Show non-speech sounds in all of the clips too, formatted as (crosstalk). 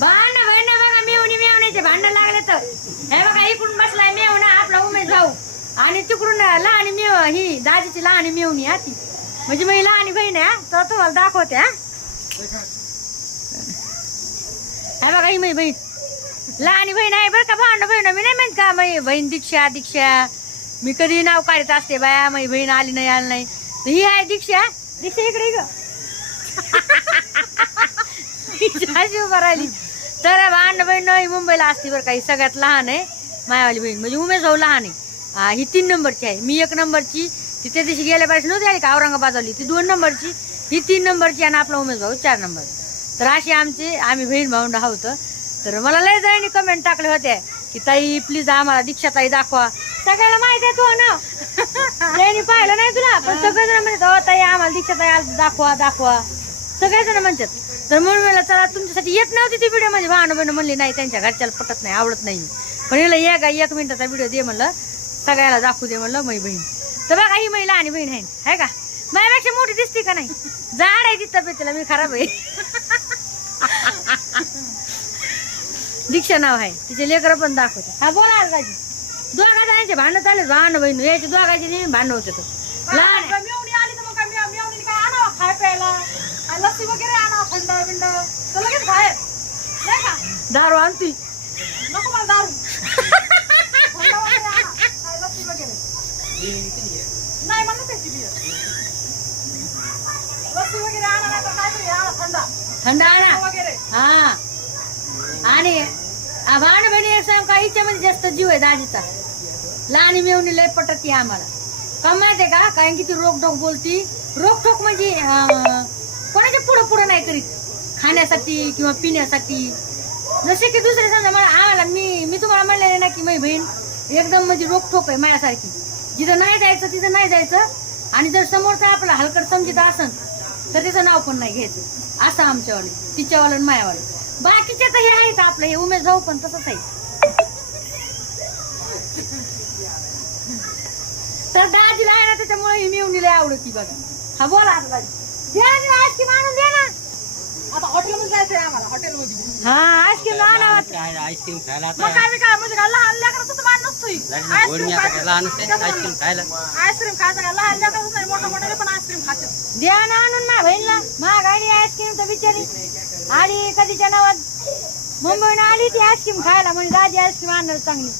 भांडण भांडण बघा मेवणी मेवण्याचे भांडण लागले तर. हे बघा इकडून बसलाय मेवणा आपला उमेश भाऊ. आणि तिकडून लहान मेव ही दाजीची लहान मेवणी हा ती. म्हणजे मी लहान बहीण आहे तर तुम्हाला दाखवते हा. हे बघा ही मी बहीण. लहान बहीण आहे बरं का भांड बहीण मी नाही म्हणत का मी बहीण दीक्षा दीक्षा. मी कधी नाव काढत असते बाया माझी बहीण आली नाही आली नाही. ही आहे दीक्षा. दीक्षा इकडे ग. उभा राहिली. तर भांड बहीण ही मुंबईला असते बरं का. ही सगळ्यात लहान आहे मायावाली बहीण. म्हणजे उमेश भाऊ लहान आहे. ही तीन नंबरची आहे. मी एक नंबरची ती त्या दिवशी गेल्या पाहिजे नव्हती आली का? औरंगाबादवली ती दोन नंबरची ही तीन नंबरची आणि आपला उमेश भाऊ चार नंबर. तर अशी आमची आम्ही बहीण भाऊ आहोत. तर मला लय जणांनी कमेंट टाकले होते की ताई प्लीज आम्हाला दीक्षा ताई दाखवा. सगळ्याला माहिती आहे तू ना. (laughs) त्यांनी पाहिलं नाही तुला? पण सगळेजण म्हणतात "हो ताई आम्हाला दीक्षा ताई दाखवा दाखवा. दाखवा सगळेजण म्हणतात तर म्हणून मला चला तुमच्यासाठी येत नव्हती ती व्हिडिओमध्ये. भावना बहिण म्हणली नाही त्यांच्या घरच्याला पटत नाही आवडत नाही. पण हिला एक एक मिनिटाचा व्हिडिओ दे म्हणलं सगळ्याला दाखवू दे म्हणलं मै बहीण. तर बघा ही महिला आणि बहीण आहे है का? माझ्यापेक्षा मोठी दिसते का नाही? जाड आहे ती तब्येतीला मी खराब आहे. (laughs) दीक्षा नाव आहे तिचे लेकर पण दाखवते. हा बोला दाजी दोघा जणांचे भांडण चालेल भांडण बहीण. याचे दोघांचे नेहमी भांडण होते. तो लहान आली तर मग काय खाय प्यायला? लस्सी वगैरे आणावं थंड बिंड. तर लगेच बाहेर. नाही का? दारू आणती. नको मला दारू. थंड वगैरे आणा. काय लस्सी वगैरे. नाही मला बियर. लस्सी वगैरे आणा नाही तर काहीतरी आणा थंड. थंड आणा. वगैरे. हा. आणि भांड बहिणी एक सांग का हिच्यामध्ये जास्त जीव आहे दाजीचा? लहान मिळवणी लय पटत आम्हाला. का माहितीये का? कारण की ती रोकटोक बोलती. रोकटोक म्हणजे कोणाच्या पुढं पुढं नाही करीत. खाण्यासाठी किंवा पिण्यासाठी. जसे की दुसरे समजा मला आम्हाला मी मी तुम्हाला म्हणलेले ना की माझी बहीण एकदम म्हणजे रोखोक आहे माझ्यासारखी. जिथं नाही जायचं तिथं नाही जायचं. आणि जर समोरचा आपला हलकट समजित असन तर तिचं नाव पण नाही घ्यायचं. असं आमच्यावाले तिच्यावालं आणि मायावाले. बाकीचे तर हे आहेत आपलं हे उमेश भाऊ पण तसंच आहे. तर दाजीला आहे ना त्याच्यामुळे ही मिळून आवडती बघा हा बोला आता दाजी. हा आईस्क्रीम आणा काय आईस्क्रीम खायला मग काय मी काय म्हणजे काय लहान लेकराचं तर मान नसतोय आईस्क्रीम खायला. आईस्क्रीम खायचं काय? लहान लेकराचं नाही मोठं मोठे पण आईस्क्रीम खातात द्या ना आणून मा बहिणला. महागाडी आईस्क्रीम तर बिचारी. आली कधीच्या नावात. मुंबईनं आली ती आईस्क्रीम खायला म्हणजे दादी आईस्क्रीम आणणार चांगली.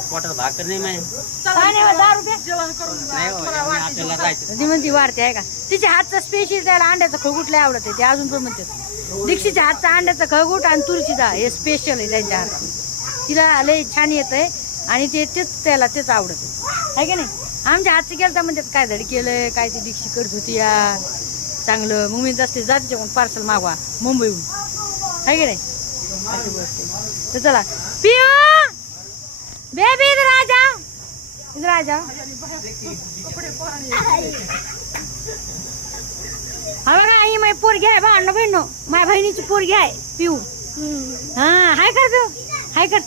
पोटात भाकर नाही माहिती. काय नाही हो, दहा रुपये. जेवण करून नाही हो, एवढं आपल्याला जायचं ती म्हणती वाढते आहे का तिच्या हातचा स्पेशल त्याला अंड्याचं खळगुट लय आवडते ते अजून पण म्हणते. दीक्षितच्या हातचा अंड्याचं खळगुट आणि तुरीची डाळ हे स्पेशल आहे त्यांच्या हातात. तिला लय छान येत आहे आणि ते तेच त्याला तेच आवडते. आहे की नाही? आमच्या हातचं केलं तर म्हणतात काय धड केलंय काय ती दीक्षित करत होती या चांगलं. मग मी जास्तीत जातीच्या कोण पार्सल मागवा मुंबईहून. आहे की नाही? अशी गोष्ट आहे. तर चला. पिऊ बेबी इधर आ जा। इधर आ जा। हा बघा ही माझी पोरगी आहे बा अण्णा बहिण माझ्या बहिणीची पोरगी आहे पिऊ। हा हाय कर तू हाय कर।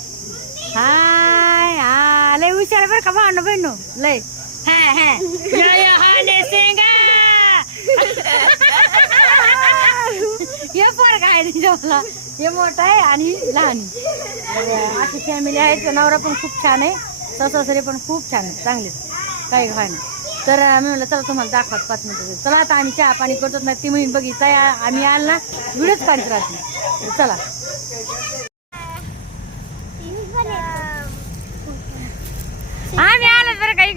हाय हा लय विचार बरं का बा अण्णा बहिण लय हा हा पोर काय तिच्या ने हे पोरगा आहे हे मोठा आहे आणि लहान. अशी फॅमिली आहे तो नवरा पण खूप छान आहे. सासरे पण खूप छान आहे चांगले काही घाण नाही. तर आम्ही म्हणलं चला तुम्हाला दाखवत पाच मिनिटं चला आता आम्ही चहा पाणी करतो ना ती म्हणून बघितलं आम्ही आल ना व्हिडिओच काढत राहते. चला. आम्ही आलो बरं काही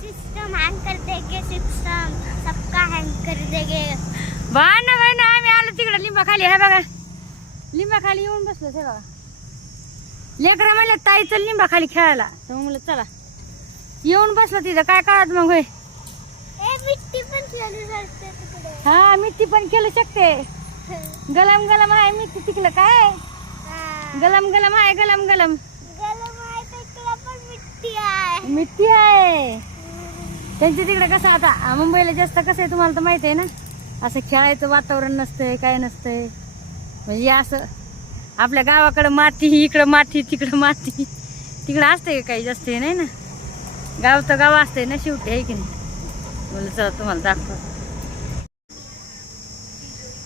सिस्टम हैंग कर देंगे सिस्टम सबका हैंग कर देंगे. भांड भांड आम्ही आलो तिकडं लिंबा खाली आहे बघा. लिंबा खाली येऊन बसलो हे बघा. लेकरं म्हणलं ताई चल लिंबा खाली खेळायला. तर म्हणलं चला. येऊन बसलो तिथं. काय काढत मग होय? ए मिट्टी पण खेळू शकते तिकडे. हा मिठी पण केलं शकते. गलम गलम आहे मिठी तिकडं काय? हा. गलम गलम आहे गलम गलम. मिठी आहे. त्यांच्या तिकडे कसं आता मुंबईला जास्त कसं आहे तुम्हाला तर माहिती आहे ना? असं खेळायचं वातावरण नसतंय काय नसतंय. म्हणजे असं आपल्या गावाकडं माती इकडं माती तिकडं माती. तिकडं असतंय का काही जास्त नाही ना. गाव तर गाव असतंय ना शेवटी आहे की नाही? बोल चला तुम्हाला दाखव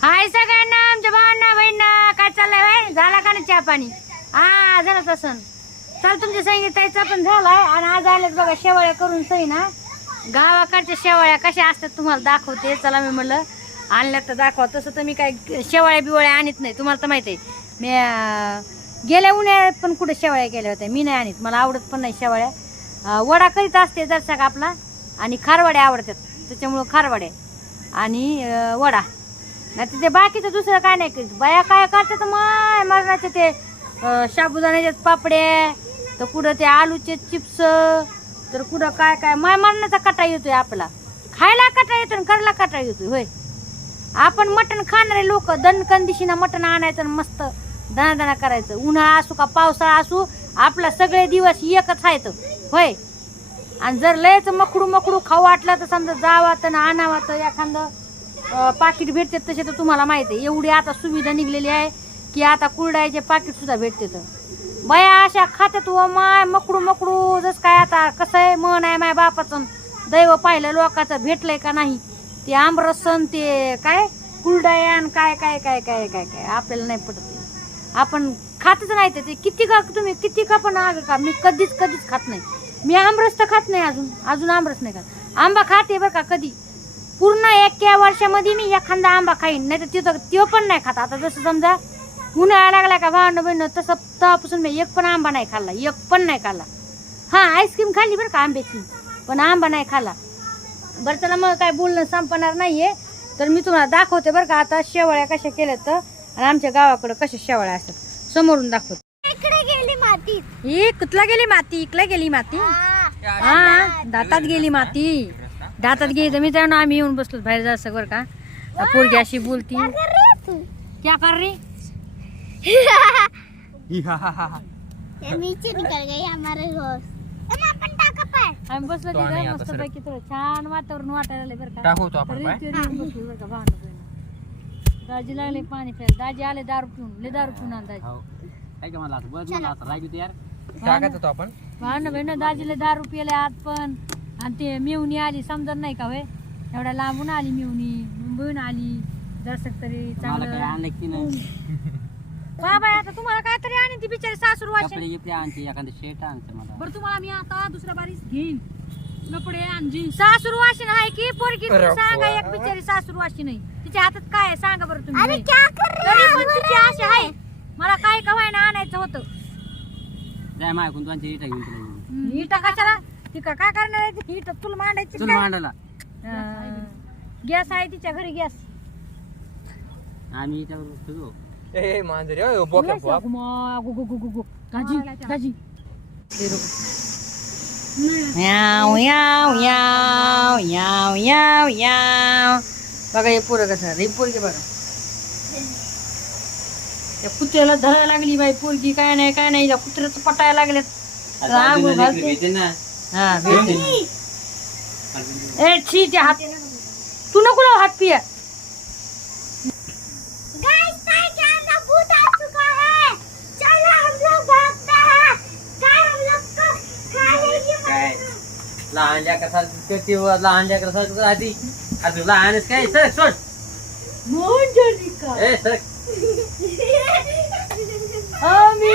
हाय सगळ्यांना आमच्या भावांना बहिणींना काय चाललंय बाय झाला का ना चहा पाणी? हा झालं तसं. चल तुमच्या संगीताचा पण झालाय. आणि आज आलेत बघा शेवाळ्या करून सई ना गावाकडच्या शेवाळ्या कशा असतात तुम्हाला दाखवते. चला मी म्हणलं आणल्या तर दाखवा. तसं तर मी काय शेवाळ्या बिवाळ्या आणत नाही. तुम्हाला तर माहिती आहे. मी गेल्या उन्हाळ्यात पण कुठं शेवाळ्या गेल्या होत्या. मी नाही आणत. मला आवडत पण नाही शेवाळ्या. वडा करीत असते दर्शक आपला. आणि खारवाड्या आवडतात. त्याच्यामुळं खारवाड्या. आणि वडा. नाही ते बाकीचं दुसरं काय नाही करीत. बाया काय करतात? माय मरणाचे ते अं, साबुदाण्याचे पापडे. तर कुठं ते आलूचे चिप्स. तर कुठं काय काय. माय मरणाचा कटा येतोय आपला. खायला कटा येतो आणि करायला कटा येतोय. होय. आपण मटण खाणारे लोक दणकंदिशीना मटण आणायचं आणि मस्त दणादणा करायचं. उन्हाळा असू का पावसाळा असू आपला सगळे दिवस एकच आहेत. होय? आणि जर लयच मकडू मकडू खाऊ वाटलं तर समजा जावा तर आणावा तर एखादं पाकिट भेटते तसे तर तुम्हाला माहिती आहे. एवढी आता सुविधा निघलेली आहे की आता कुरडायचे पाकिट सुद्धा भेटते तर. बाया अशा खात्यात व माय मकडू मकडू जस काय आता कसं आहे? मन आहे माय बापाचं. दैव पाहिलं लोकाचं भेटलंय का नाही? ते आमरसन ते काय? कुलडयान काय काय काय काय काय काय? आपल्याला नाही पटत ते. आपण खातच नाही ते. ते किती का तुम्ही किती का पण आग का मी कधीच कधीच खात नाही. मी आमरस तर खात नाही अजून. अजून आमरस नाही खात. आंबा खाते बरं का कधी? पूर्ण एक्या वर्षामध्ये मी एखादा आंबा खाईन. नाही तर तिथं तो पण नाही खात. आता जसं समजा उन्हाळा लागला का भांडं बहिण तसं तेव्हापासून मी एक पण आंबा नाही खाल्ला. एक पण नाही खाल्ला. हां आईस्क्रीम खाल्ली बरं का आंब्याची? पण आंबा नाही खाल्ला. बरं चला मग काय बोलणं संपणार नाहीये. तर मी तुम्हाला दाखवते बरं का आता शेवळ्या कशा केल्या तर. आणि आमच्या गावाकडं कशा शेवळ्या असतात. समोरून दाखवते. इकडे गेली मातीत ही कुठला गेली माती? इकडे गेली माती. हा. दातात गेली माती. दातात गेली. तर मित्रांनो आम्ही येऊन बसलो बाहेर जायचं बरं का. पोरगी अशी बोलती. क्या कर रही (laughs) (laughs) ये नीचे निकल गई हमारे पाय आम्ही बसलो तो आम्ही तिथं आता मस्त. पैकी थोडं छान वातावरण वाटायला लागलंय बरं का. टाकू तो आपण तर पाय. इथे येऊन बसलो बरं का भांडण बहिणं. दाजी लागले पाणी प्यायला. दाजी आले दारू पिऊन ले दारू पिऊन आले दाजी. हो. काय का मला असं बस मला असं राग येतो यार. टाकायचं तो आपण. भांडण बहिण दाजीला दारू पिले आत पण. आणि ते मिवणी आली समजत नाही का होय? एवढ्या लांबून आली मिवणी मुंबईहून आली. दर्शक तरी मला काय चांगलं आणलं की नाही. बाबा आता तुम्हाला काहीतरी आणि ती बिचारी सासूर कपडे वाचन गिपडे आणते एखादं शर्ट आणते मला. बरं तुम्हाला मी आता दुसऱ्या बारीस घेईन. कपडे आणि जीन्स. सासूर वाशिन आहे की? पोरगी तुम्ही सांगा एक बिचारी सासूर वाशिन आहे तिच्या हातात काय आहे? सांगा बरं तुम्ही. अरे होय. क्या कर रही तरी पण तिची आशा आहे. मला काय कवायना आणायचं होतं? जाय माय कोण तुमची इटा घेऊन तुला घेऊन. इटा कशाला? ती का काय करणार आहे ती? इटा तुला मांडायची चल मांडायला. गॅस आहे तिच्या घरी गॅस. आम्ही इटावर तुझो याव याव याव याव याव याव बघा हे पोरं कसं रे पोरगी बघा त्या कुत्र्याला धरायला लागली बाई पोरगी काय नाही काय नाही त्या कुत्र्याचं पटायला लागल्यात घालते. हा भेटते ए छी ते हात तू नको हात पिया गाइस काय क्या ना भूत आ चुका है चलो हम लोग भागते हैं काय हम लोग को खाने की काय लहान लेकरासारखं करते व लहान लेकरासारखं आधी आता लहानच काय सर सोड ए सर आम्ही